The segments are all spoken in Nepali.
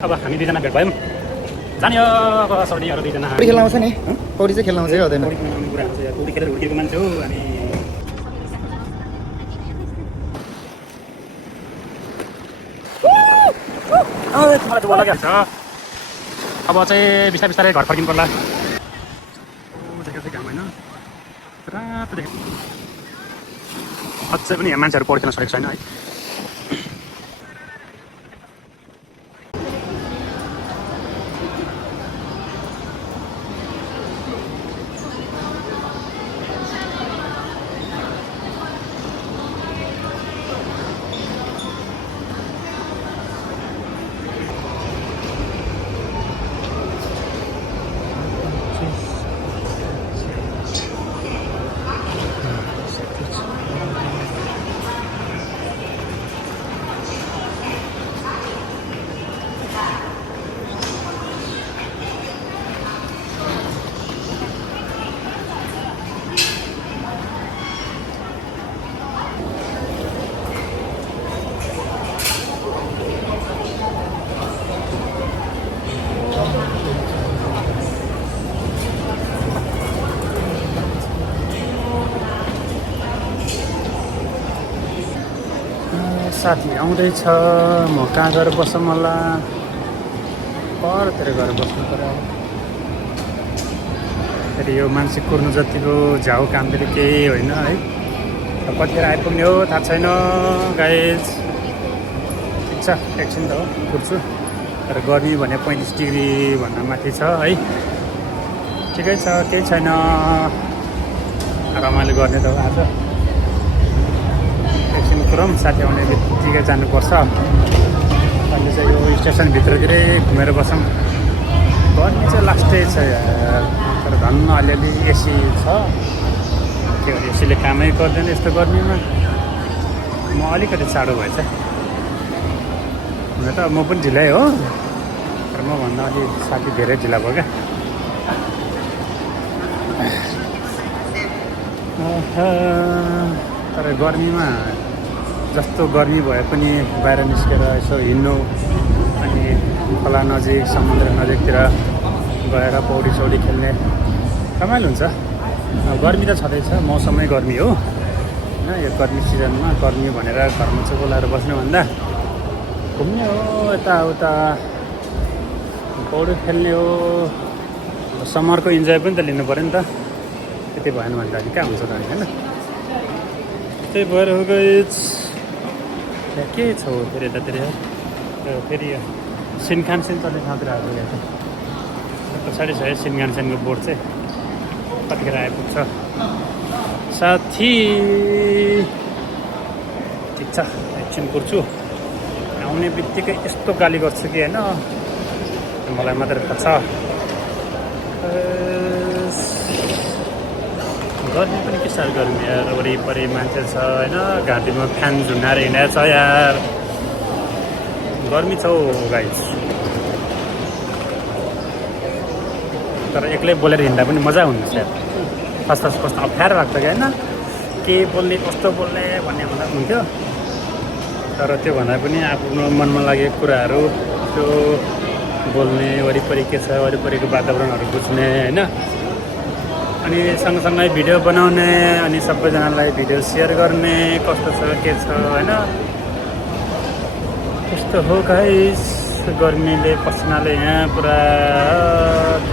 अब हामी दुईजना भेट भयौँ जाने अब सर्दीहरू दुईजना पौडी खेल्न आउँछ नि पौडी चाहिँ खेल्न आउँछ है हुँदैन पौडी खेल्न कुरा हुन्छ पौडी खेलेर हुर्केको मान्छे हो अनि मलाई चाहिँ बोला छ अब चाहिँ बिस्तारै बिस्तारै घर फर्किनु पर्ला काम होइन रातो देखेँ अझै पनि यहाँ मान्छेहरू पौडी खेल्न सकेको छैन है साथी आउँदैछ म कहाँ गएर बस्छु मलाई परतिर गएर बस्नु पर्यो फेरि यो मान्छे कुर्नु जतिको झाउ काम फेरि केही होइन है कतिखेर आइपुग्ने हो थाहा छैन गाइज ठिक छ एकछिन त हो कुर्छु तर गर्मी भने 35 डिग्री भन्दा माथि छ है ठिकै छ केही छैन रमाइलो गर्ने त हो आज एकछिन कुरम साथी आउने बित्तिकै जानुपर्छ अहिले चाहिँ यो स्टेसनभित्रतिरै घुमेर बसौँ गर्मी चाहिँ लास्टै छ यार तर धन्न अलिअलि एसी छ के गर्नु एसीले कामै गर्दैन यस्तो गर्मीमा म अलिकति चाँडो भएछ हुन त म पनि ढिलै हो तर मभन्दा अलि साथी धेरै ढिला भयो क्या तर गर्मीमा जस्तो गर्मी भए पनि बाहिर निस्केर यसो हिँड्नु अनि खोला नजिक समुद्र नजिकतिर गएर पौडी सौडी खेल्ने रमाइलो हुन्छ गर्मी त छँदैछ मौसमै गर्मी हो होइन यो गर्मी सिजनमा गर्मी भनेर घरमा चुप लगाएर बस्नुभन्दा घुम्ने हो यताउता पौडी खेल्ने हो समरको इन्जोय पनि त लिनु पऱ्यो नि त त्यति भएन भने त अनि कहाँ हुन्छ त होइन त्यही भएर हो गइज के छ हो फेरि यतातिर फेरि सिनखानसेन चल्ने ठाउँतिर आएको यहाँ पछाडि छ है सिनखानसेनको बोर्ड चाहिँ कतिखेर आइपुग्छ साथी ठिक छ एकछिन कुर्छु आउने बित्तिकै यस्तो गाली गर्छु कि होइन मलाई मात्रै थाहा छ गर्मी पनि के साह्रो गर्मी यार वरिपरि मान्छे छ होइन घाँटीमा फ्यान झुन्डाएर हिँडेको छ यार गर्मी छ हौ गाइस तर एक्लै बोलेर हिँड्दा पनि मजा हुन्छ यार फर्स्ट कस्तो अप्ठ्यारो लाग्छ कि होइन के बोल्ने कस्तो बोल्ने भन्ने हुँदा हुन्थ्यो तर त्यो भन्दा पनि आफ्नो मनमा लागेको कुराहरू त्यो बोल्ने वरिपरि के छ वरिपरिको वातावरणहरू बुझ्ने होइन अनि सँगसँगै भिडियो बनाउने अनि सबैजनालाई भिडियो सेयर गर्ने कस्तो छ के छ होइन त्यस्तो हो गाइस गर्मीले पसिनाले यहाँ पुरा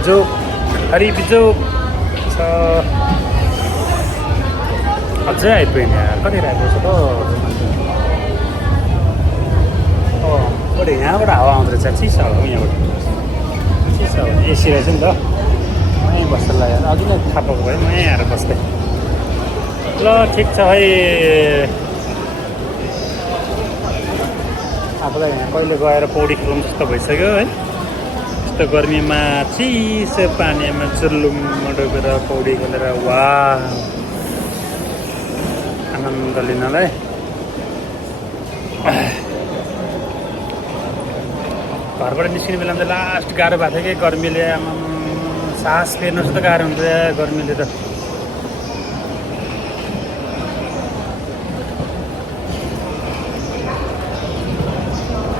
जोक हरिबिजोक छ अझै आइपुग्यो यहाँ कति आइपुग्छ त बरु यहाँबाट हावा आउँदो रहेछ चिसो हो यहाँबाट चिसो हो एसी रहेछ नि त यहीँ बस्छ ल यार अझै नै थाहा पाएको भयो म यहीँ आएर बस्थेँ ल ठिक छ है आफूलाई यहाँ कहिले गएर पौडी खेलौँ जस्तो भइसक्यो है यस्तो गर्मीमा चिसो पानीमा चुर्लुममा डुबेर पौडी खेलेर वा आनन्द लिनलाई घरबाट निस्किने बेलामा चाहिँ लास्ट गाह्रो भएको थियो कि गर्मीले सास फेर्नु जस्तो गाह्रो हुन्छ गर्मीले त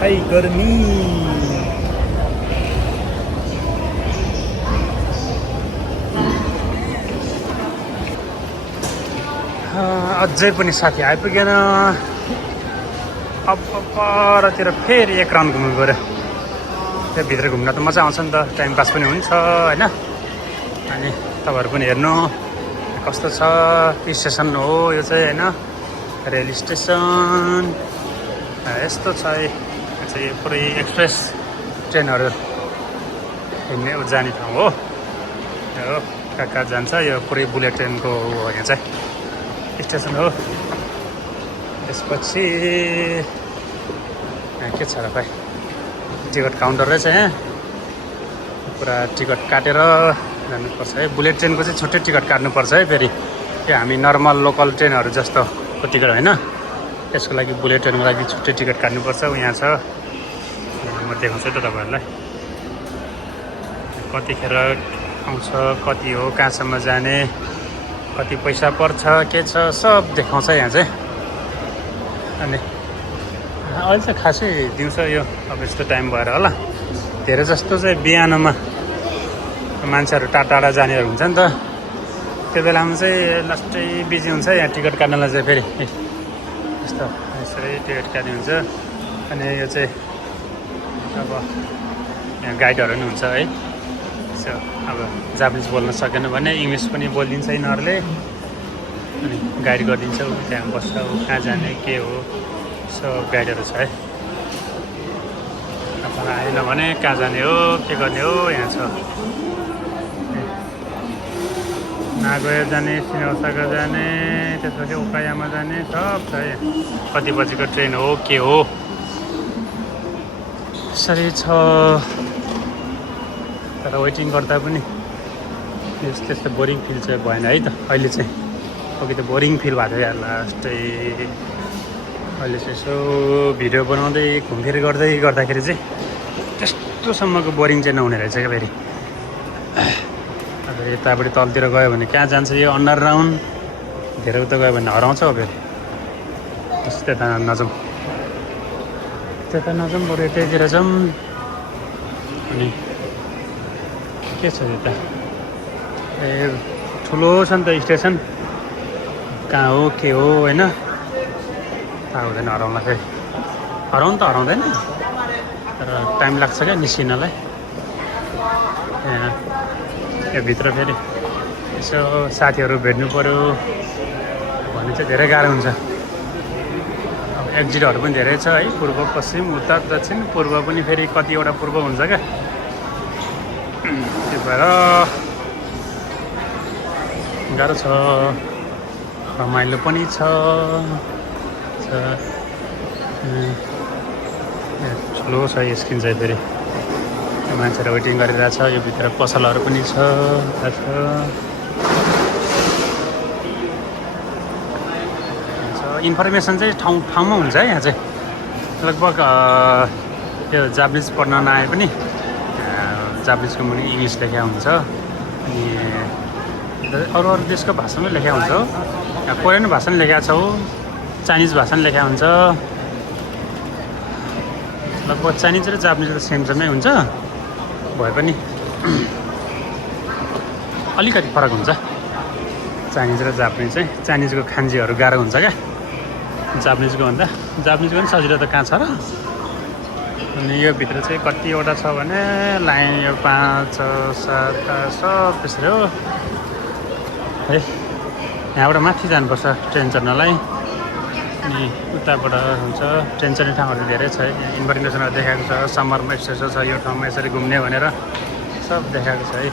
हाई गर्मी अझै पनि साथी आइपुगेन। अब परतिर फेरि एक राउन्ड घुम्नु पऱ्यो। त्यहाँभित्र घुम्न त मजा आउँछ नि त, टाइम पास पनि हुन्छ होइन। अनि तपाईँहरू पनि हेर्नु कस्तो छ। स्टेसन हो यो चाहिँ होइन, रेल स्टेसन यस्तो छ। यो चाहिँ पुरै एक्सप्रेस ट्रेनहरू हिँड्ने जाने ठाउँ हो। यो कहाँ कहाँ जान्छ, यो पुरै बुलेट ट्रेनको हो यहाँ चाहिँ स्टेसन हो। त्यसपछि के छ र भाइ, टिकट काउन्टर रहेछ यहाँ। पुरा टिकट काटेर जानुपर्छ है। बुलेट ट्रेनको चाहिँ छुट्टै टिकट काट्नुपर्छ है फेरि। यो हामी नर्मल लोकल ट्रेनहरू जस्तोको टिकट होइन, त्यसको लागि बुलेट ट्रेनको लागि छुट्टै टिकट काट्नुपर्छ। यहाँ छ, म देखाउँछु त तपाईँहरूलाई कतिखेर आउँछ, कति हो, कहाँसम्म जाने, कति पैसा पर्छ, के छ सब देखाउँछ यहाँ चाहिँ। अनि अहिले चाहिँ खासै दिउँसो यो अब यस्तो टाइम भएर होला, धेरै जस्तो चाहिँ बिहानमा मान्छेहरू टाढा टाढा जानेहरू हुन्छ नि त, त्यो बेलामा चाहिँ लास्टै बिजी हुन्छ यहाँ टिकट काट्नलाई चाहिँ। फेरि यस्तो यसरी टिकट काट्ने हुन्छ। अनि यो चाहिँ अब यहाँ गाइडहरू पनि हुन्छ है। सो अब जापानिज बोल्न सकेन भने इङ्ग्लिस पनि बोलिदिन्छ यिनीहरूले, अनि गाइड गरिदिन्छ। त्यहाँ बस्छ, कहाँ जाने के हो सब गाइडहरू छ है। तपाईँलाई आएन भने कहाँ जाने हो, के गर्ने हो यहाँ छ। नागोया जाने, सिनोसाका जाने, त्यसपछि ओकायामा जाने सब छ है। कति बजीको ट्रेन हो के हो यसरी छ। तर वेटिङ गर्दा पनि त्यस्तो बोरिङ फिल चाहिँ भएन है त अहिले चाहिँ। अघि त बोरिङ फिल भएको थियो यार लास्टै। अहिले चाहिँ यसो भिडियो बनाउँदै घुमफिर गर्दाखेरि चाहिँ त्यस्तोसम्मको बोरिङ चाहिँ नहुने रहेछ क्या फेरि। अब यतापट्टि तलतिर गयो भने कहाँ जान्छ यो अन्डरग्राउन्ड, धेरै उता गयो भने हराउँछ हो फेरि। त्यता नजाउँ, बरु यतैतिर जाउँ। अनि के छ यता, ए ठुलो छ नि त स्टेसन, कहाँ हो के हो होइन थाहा हुँदैन। हराउँला फेरि, हराउनु त हराउँदैन तर टाइम लाग्छ क्या निस्किनलाई। यो भित्र फेरि यसो साथीहरू भेट्नु पऱ्यो भने चाहिँ धेरै गाह्रो हुन्छ। अब एक्जिटहरू पनि धेरै छ है, पूर्व पश्चिम उत्तर दक्षिण पूर्व पनि फेरि कतिवटा पूर्व हुन्छ क्या। त्यो भएर गाह्रो छ, रमाइलो पनि छ। ठुलो छ यो स्क्रिन चाहिँ फेरि। मान्छेहरू वेटिङ गरिरहेको छ। यो भित्र पसलहरू पनि छ। इन्फर्मेसन चाहिँ ठाउँमा हुन्छ है यहाँ चाहिँ। लगभग त्यो जापानिज पढ्न नआए पनि जापानिजको मुनि इङ्ग्लिस लेखा हुन्छ। अनि अरू देशको भाषा पनि लेखा हुन्छ। कोरियन भाषा पनि लेखा छ, चाइनिज भाषा पनि लेखा हुन्छ। लगभग चाइनिज र जापानिज त सेमै हुन्छ, भए पनि अलिकति फरक हुन्छ चाइनिज र जापानिज चाहिँ। चाइनिजको खान्जीहरू गाह्रो हुन्छ क्या जापानिजको भन्दा। जापानिजको पनि सजिलो त कहाँ छ र। अनि यो भित्र चाहिँ कतिवटा छ भने लाइन यो 5 7 सब त्यसरी हो है। यहाँबाट माथि जानुपर्छ ट्रेन चढ्नलाई। अनि उताबाट हुन्छ ट्रेन चढ्ने ठाउँहरू धेरै छ। इन्फर्मेसनहरू देखाएको छ, समरमा यस्तो छ, यो ठाउँमा यसरी घुम्ने भनेर सब देखाएको छ है।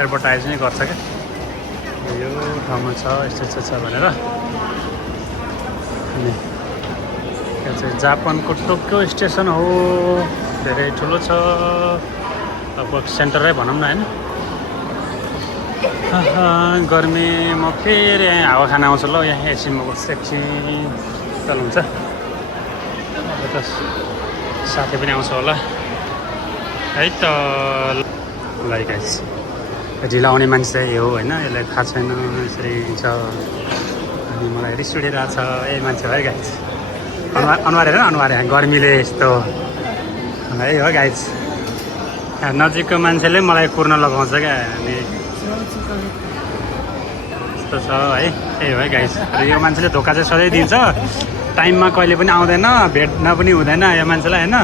एडभर्टाइज नै गर्छ क्या, यो ठाउँमा छ यस्तो छ भनेर। अनि यो चाहिँ जापानको टोक्यो स्टेसन हो, धेरै ठुलो छ। लगभग सेन्टरै भनौँ न होइन। गर्मी म फेरि यहाँ हावा खान आउँछु ल। यहाँ एकछिनमा बस्छु, एकछिन चल हुन्छ। अब त साथी पनि आउँछ होला है त। ल गाइस, ढिलो आउने मान्छे चाहिँ यो होइन, यसलाई थाहा छैन यसरी छ। अनि मलाई रिस उठिरहेको छ ए मान्छे है गाइस। अनुहार हेर अनुहार, यहाँ गर्मीले यस्तो है हो गाइस। नजिकको मान्छेले मलाई कुर्न लगाउँछ क्या। अनि यस्तो छ है। त्यही हो है गाइस, यो मान्छेले धोका चाहिँ सधैँ दिन्छ, टाइममा कहिले पनि आउँदैन, भेट्न पनि हुँदैन यो मान्छेलाई होइन।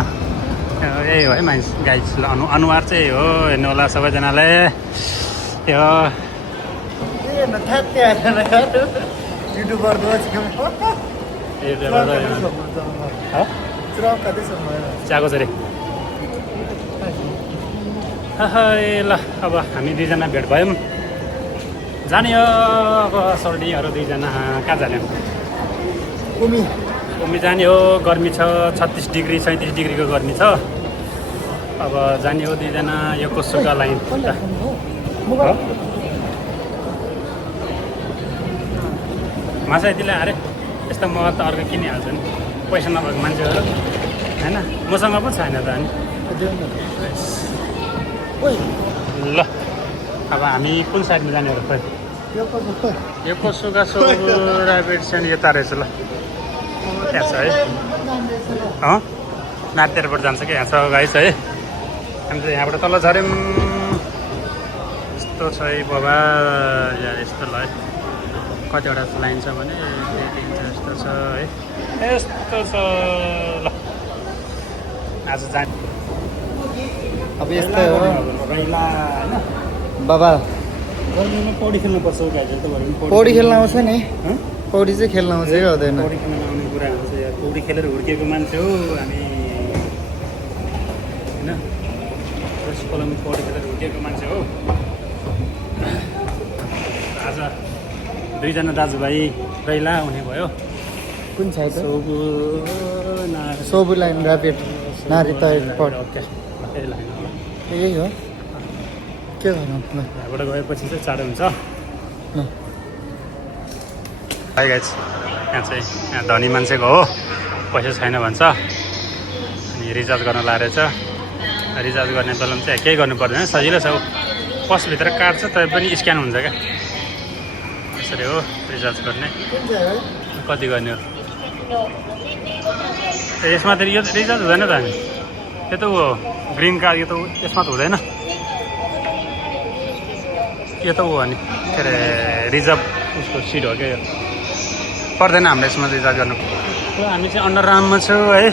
यही हो है गाइस, अनुहार चाहिँ हो, हेर्नु होला सबैजनाले। यो चियाको छ अरे। ल अब हामी दुईजना भेट भयौँ, जाने हो अब सर्दीहरू। दुईजना कहाँ जाने हो? कुमी जाने हो। गर्मी छ, 36 डिग्री 37 डिग्रीको गर्मी छ। अब जाने हो दुईजना योकोसुका लाइन। माछा यतिलाई अरे यस्तो मगा त अर्को किनिहाल्छ नि, पैसा नभएको मान्छेहरू होइन। मसँग पो छैन त अनि। ल अब हामी कुन साइडमा जाने हो खोइ? योकोसुका ऱ्यापिड सेन्ट यता रहेछ। ल त्यहाँ छ है, नातेरबाट जान्छ कि यहाँ छ गाइस है। हामी चाहिँ यहाँबाट तल झऱ्यौँ। यस्तो छ है बाबा, यस्तो ल है। कतिवटा लाइन छ भने यस्तो छ है, यस्तो छ। ल आज जाने अब यस्तै हो रैला होइन। बाबा गर्मीमा पौडी खेल्नुपर्छ गाइजहरू त भयो। पौडी खेल्न आउँछ नि, पौडी चाहिँ खेल्न आउँछ कि आउँदैन? पौडी खेल्न आउने कुरा हुन्छ यार, पौडी खेलेर हुर्किएको मान्छे हो हामी होइन। खोलामा पौडी खेलेर हुर्किएको मान्छे हो। आज दुईजना दाजुभाइ रैला हुने भयो। कुन साइड? सोबु सोबु लाइन ऱ्यापिड नारी त पढ। त्यही लाइन होला, यही हो। के गर्नु ल, यहाँबाट गएपछि चाहिँ चाँडो हुन्छ। ल है गाइस, यहाँ चाहिँ यहाँ धनी मान्छेको हो, पैसा छैन भन्छ अनि रिचार्ज गर्न लागेछ। रिचार्ज गर्ने बेलामा चाहिँ केही गर्नु पर्दैन, सजिलो छ। पसभित्र काट्छ तै पनि स्क्यान हुन्छ क्या, यसरी हो रिचार्ज गर्ने। कति गर्ने हो यसमा त? यो रिचार्ज हुँदैन त हामी, यो त ऊ ग्रिन कार्ड, यो त यसमा त हुँदैन। यो त ऊ हो नि के अरे रिजर्भ उसको सिट हो क्या, यो पर्दैन हाम्रो यसमा रिचार्ज गर्नु। हामी चाहिँ अन्डरग्राउन्डमा छौँ है।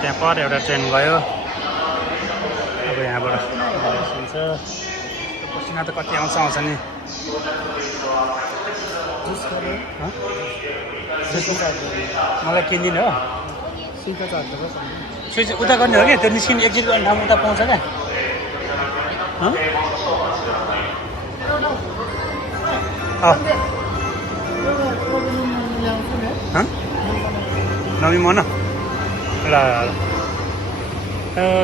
त्यहाँ पर एउटा ट्रेन गयो। अब यहाँबाट हुन्छ। पसिना त कति आउँछ नि। मलाई किनिदिने हो? स्विच उता गर्ने हो कि त्यो निस्किने एक्जिट गर्ने ठाउँ उता पाउँछ क्या? नमी मन ल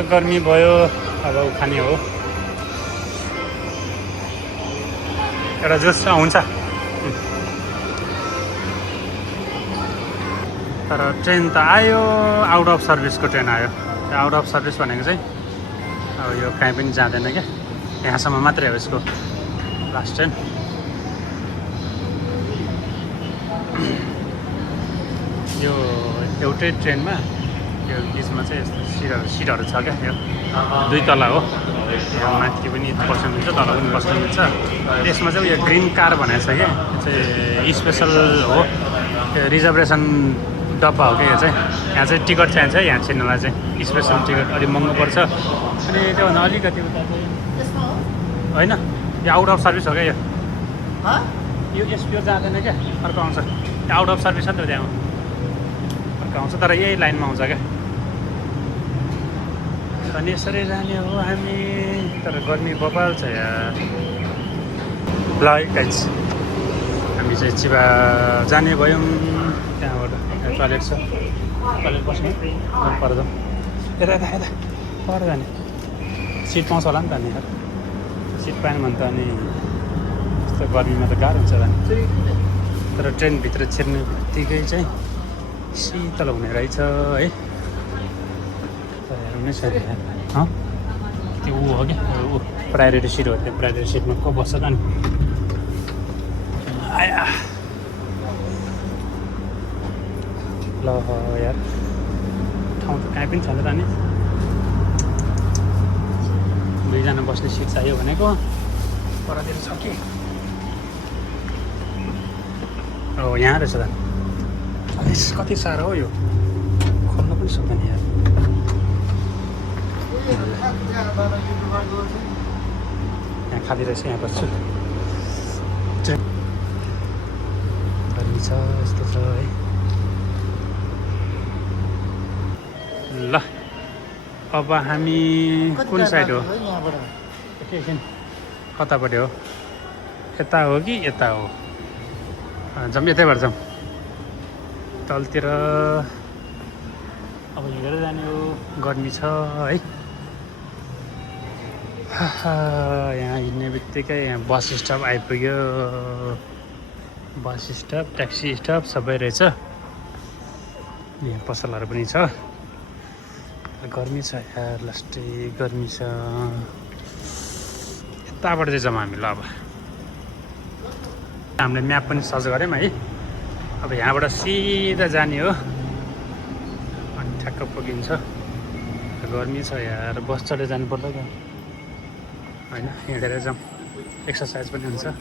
गर्मी भयो, अब खाने हो। एउटा जुस छ, हुन्छ। तर ट्रेन त आयो, आउट अफ सर्भिसको ट्रेन आयो। आउट अफ सर्भिस भनेको चाहिँ अब यो कहीँ पनि जाँदैन क्या, यहाँसम्म मात्रै हो यसको लास्ट ट्रेन। यो एउटै ट्रेनमा यो बिचमा चाहिँ यस्तो सिटहरू छ क्या। यो 2 तला हो, यो माथि पनि बस्नु मिल्छ, तल पनि बस्नु मिल्छ। त्यसमा चाहिँ यो ग्रिन कार भनेको छ क्या, यो चाहिँ स्पेसल हो, त्यो रिजर्भेसन डब्बा हो क्या यो चाहिँ। यहाँ चाहिँ टिकट चाहिन्छ यहाँ छिर्नलाई चाहिँ, स्पेसल टिकट अलिक महँगो पर्छ। अनि त्योभन्दा अलिकति उता चाहिँ होइन, यो आउट अफ सर्भिस हो क्या यो एसपिओ जाँदैन क्या, अर्को आउँछ। आउट अफ सर्भिस हो नि त त्यहाँ अर्को आउँछ, तर यही लाइनमा आउँछ क्या। अनि यसरी जाने हो हामी, तर गर्मी बबाल छ यार। ल गाइस, हामी चाहिँ चिबा जाने भयौँ। त्यहाँबाट टोइलेट छ, टोइलेट बस्नु पर जाउँ। यता यता यता पर जाने, सिट पाउँछ होला नि त अनि। सिट पाएन भने त अनि यस्तो गर्मीमा त गाह्रो हुन्छ जाने। तर ट्रेनभित्र छिर्ने बित्तिकै चाहिँ शीतल हुने रहेछ है। हेर्नु छ त्यो ऊ हो कि ऊ प्रायोरिटी सिट हो, त्यो प्रायोरिटी सिटमा को बस्छ त नि। आया ल यार, ठाउँ त कहीँ पनि छैन त नि। 2 जना बस्ने सिट चाहियो भनेको परतिर छ कि हो यहाँ रहेछ त कति साह्रो हो यो खोल्न पनि सक्दैन यार यहाँ खाली रहेछ यहाँ बस्छु गर्मी छ यस्तो छ है ल अब हामी कुन साइड हो एकैछिन कतापट्टि हो यता हो कि यता हो जाउँ यतैबाट जाउँ तलतिर अब हिँडेर जाने हो गर्मी छ है यहाँ हिँड्ने बित्तिकै यहाँ बस स्टप आइपुग्यो बस स्टप ट्याक्सी स्टप सबै रहेछ यहाँ पसलहरू पनि छ गर्मी छ यार लास्टै गर्मी छ यताबाट चाहिँ जाउँ हामी ल अब हामीले म्याप पनि सर्च गऱ्यौँ है अब यहाँबाट सिधा जाने हो अनि ठ्याक्क पुगिन्छ गर्मी छ यार बस चढेर जानु पर्ला क्या होइन हिँडेर जाउँ एक्सर्साइज पनि हुन्छ है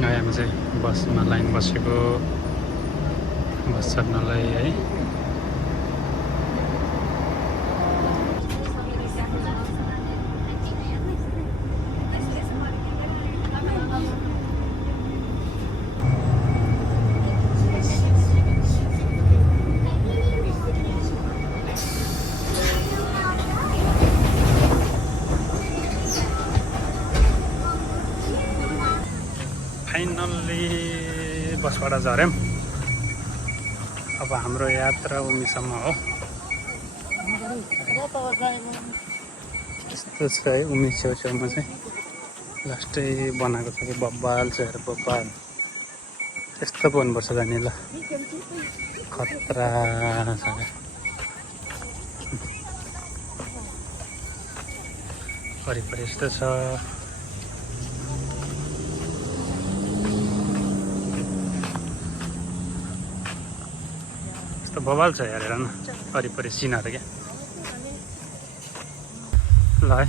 हामी चाहिँ बसमा लाइन बसेको बस चढ्नलाई है फाइनल्ली बसबाट झऱ्यौँ अब हाम्रो यात्रा उमीसम्म हो यस्तो छ है उमी छेउछेउमा चाहिँ लास्टै बनाएको छ कि बब्बाल छ हेर बब्बाल यस्तो पो हुनुपर्छ जाने ल खतरा छ वरिपरि यस्तो छ यस्तो बवाल छ यार हेर न वरिपरि सिनहरू क्या ल है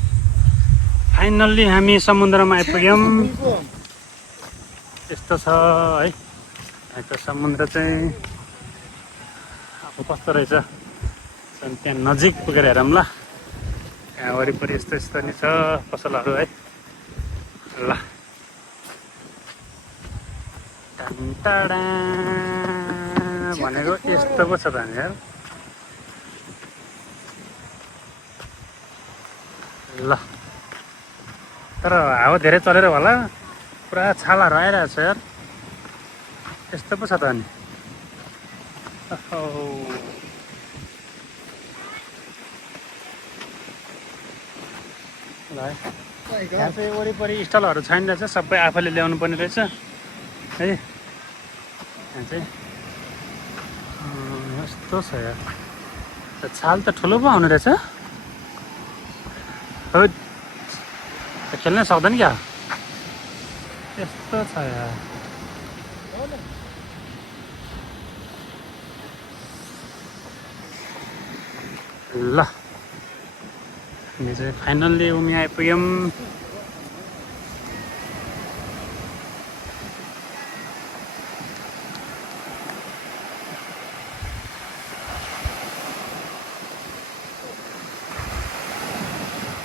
फाइनल्ली हामी समुद्रमा आइपुग्यौँ यस्तो छ है यता समुद्र चाहिँ अब कस्तो रहेछ त्यहाँ नजिक पुगेर हेरौँ ल यहाँ वरिपरि यस्तो यस्तो नि छ पसलहरू है ल टाढा भनेको यस्तो पो छ त यार ल तर हावा धेरै चलेर होला पुरा छालाहरू आइरहेको छ यार यस्तो पो छ त अनि ल यहाँ चाहिँ वरिपरि स्टलहरू छैन रहेछ सबै आफैले ल्याउनु पर्ने रहेछ है यहाँ चाहिँ यस्तो छ यार छाल त ठुलो पो आउने रहेछ हो खेल्नै सक्दैन क्या यस्तो छ यार ल हामी चाहिँ फाइनल्ली उमी आइपुग्यौँ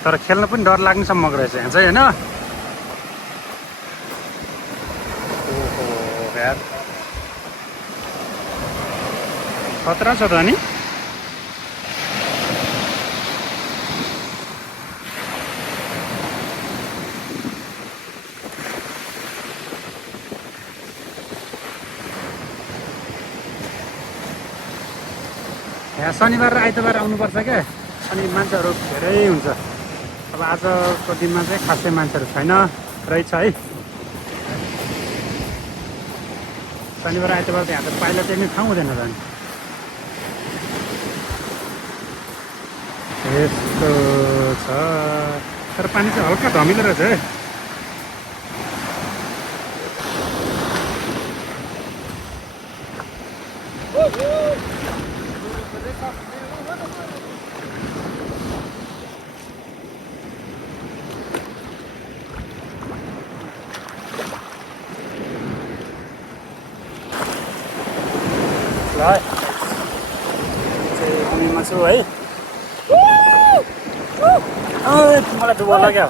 तर खेल्न पनि डर लाग्ने सम्मको रहेछ यहाँ चाहिँ होइन ओहो यार खतरा छ त अनि यहाँ शनिबार र आइतबार आउनुपर्छ क्या अनि मान्छेहरू धेरै हुन्छ अब आजको दिनमा चाहिँ खासै मान्छेहरू छैन रहेछ है शनिबार आइतबार त यहाँ त पाइला चाहिँ नि ठाउँ हुँदैन त नि यस्तो छ तर पानी चाहिँ हल्का धमिलो रहेछ है ल हामीमा छु है मलाई डुबो लाग्यो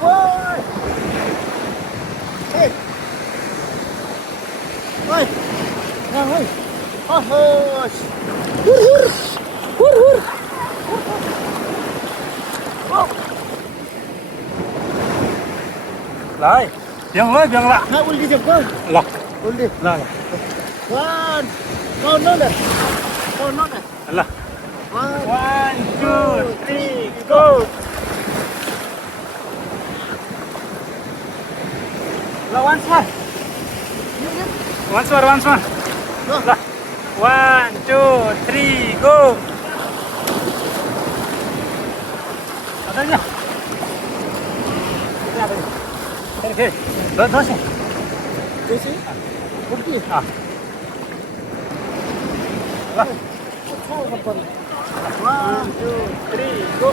ल है भ्याउँ ल भ्याउँ ल उल्टी चाहिँ गयो ल उल्टी ल ल One, no, no, no, no, no, no. ल One, 1 2 3 गो ल वान्स मोर No. ल 1 2 3 गो फेरि ल दसैँ This is उल्टी ल One, 2 3 go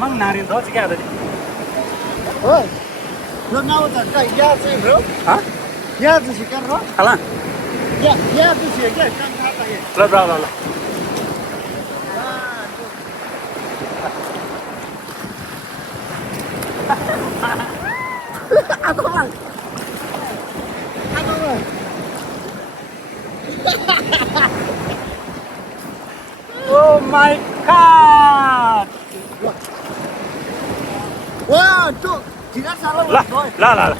mang narin đó chứ cái gì Oi. No, now it's a yeah, same bro. hả Yeah, this is can rock. hả Yeah, this is again. Can happen here. lo Ako man. Ako man. oh my god One, two. Tidak salah lah boy. lah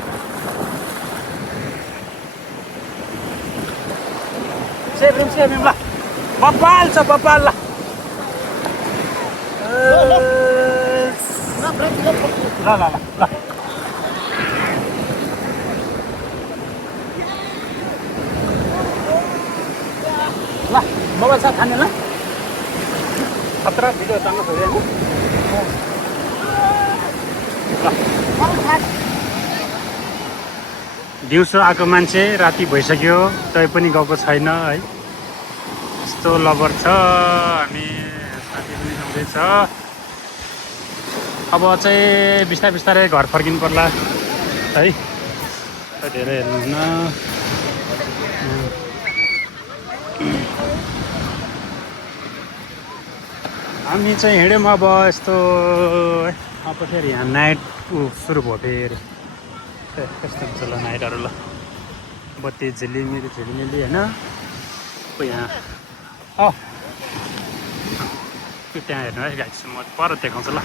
Save lah babal lah Nah, berarti kan lah lah mobile साथ खाने ल खतरा भिडियो चाल्न छोड्यो दिउँसो आएको मान्छे राति भइसक्यो तै पनि गएको छैन है यस्तो लभर छ हामी साथी पनि सँगै छ अब चाहिँ बिस्तारै घर फर्किनु पर्ला है धेरै हेर्नुहुन्न हामी चाहिँ हिँड्यौँ अब यस्तो अब फेरि यहाँ नाइट सुरु भयो फेरि कस्तो हुन्छ ल नाइटहरू ल बत्ती झिलिमिली होइन को यहाँ त्यो त्यहाँ हेर्नु है गाइस म पर देखाउँछु ल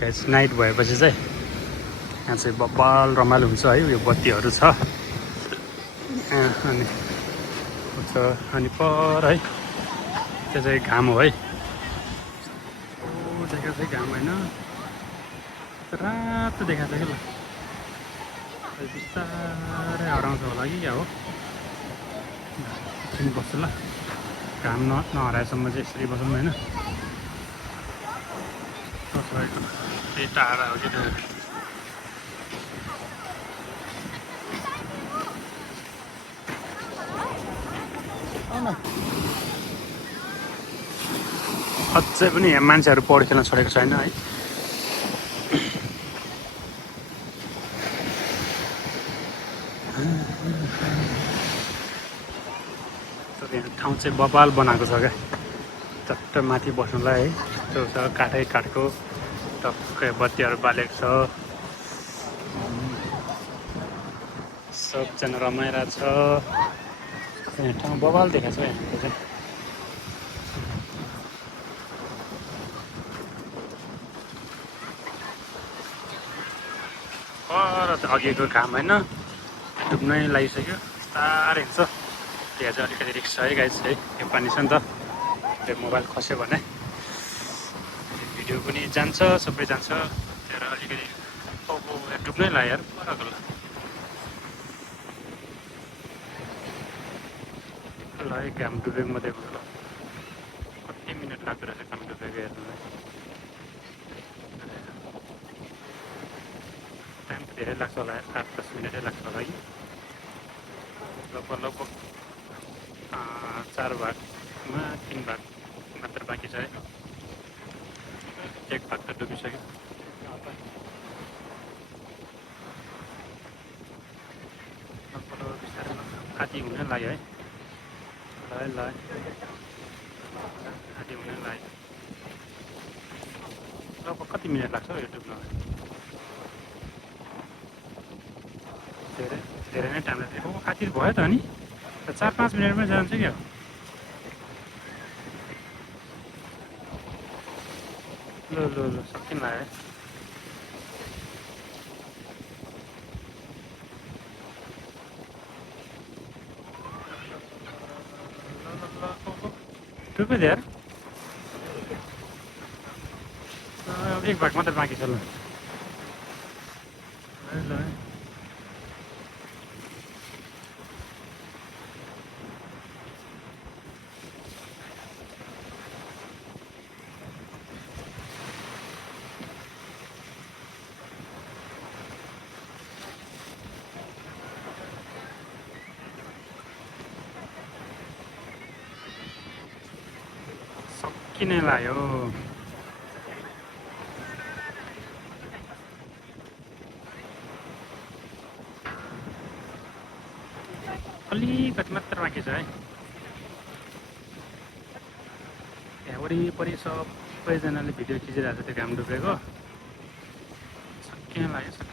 गाइस नाइट भएपछि चाहिँ यहाँ चाहिँ बब्बल रमाइलो हुन्छ है यो बत्तीहरू छ अनि पर है त्यो चाहिँ घाम हो है देखाएको चाहिँ घाम होइन रातो देखाएको छ कि ल बिस्तारै हराउँछ होला कि क्या हो एकछिन बस्छु ल घाम नहराएसम्म चाहिँ यसरी बसौँ होइन त्यही टाढा हो कि त्यो अझै पनि यहाँ मान्छेहरू पौडी खेल्न छोडेको छैन है ठाउँ चाहिँ बबाल बनाएको छ क्या चट्ट माथि बस्नुलाई है त्यो छ काठको टक्कै बत्तीहरू बालेको छ सबजना रमाइरहेको छ यहाँ ठाउँ बबाल देखाएको छ यहाँको चाहिँ पर अघिको घाम होइन डुब्नै लागिसक्यो बिस्तारै हुन्छ त्यहाँ चाहिँ अलिकति रिक्स छ है गाइस है यो पानी छ नि त त्यो मोबाइल खस्यो भने भिडियो पनि जान्छ सबै जान्छ त्यहाँ अलिकति डुब्नै लाग्यो यार परको ल है घाम डुबेको मात्रै भयो ल कति मिनट लाग्दो रहेछ घाम डुबेको हेर्नुलाई टाइम त धेरै लाग्छ होला 8-10 मिनटै लाग्छ होला कि लगभग 4 भागमा 3 भाग मात्र बाँकी छ है 1 भाग त डुबिसक्यो राति हुन लाग्यो है ल राति हुन लाग्यो लगभग कति मिनट लाग्छ हौ यो डुब्न धेरै धेरै नै टाइम लाग्छ ओ खातिर भयो त नि 4-5 मिनटमै जान्छ क्या ल सकिन लाग्यो है डुब्यो यार एक भाग मात्र बाँकी छ ल ल सकिने लाग्यो अलिकति मात्र बाँकी छ है यहाँ वरिपरि सबैजनाले भिडियो खिचिरहेको छ त्यो घाम डुबेको सकिन लाग्यो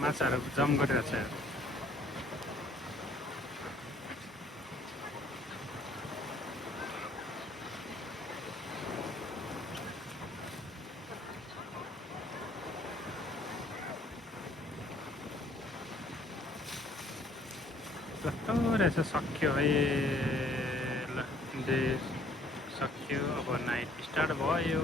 माछाहरू जम गरिरहेको छ कस्तो रहेछ सक्यो है ल डे सक्यो अब नाइट स्टार्ट भयो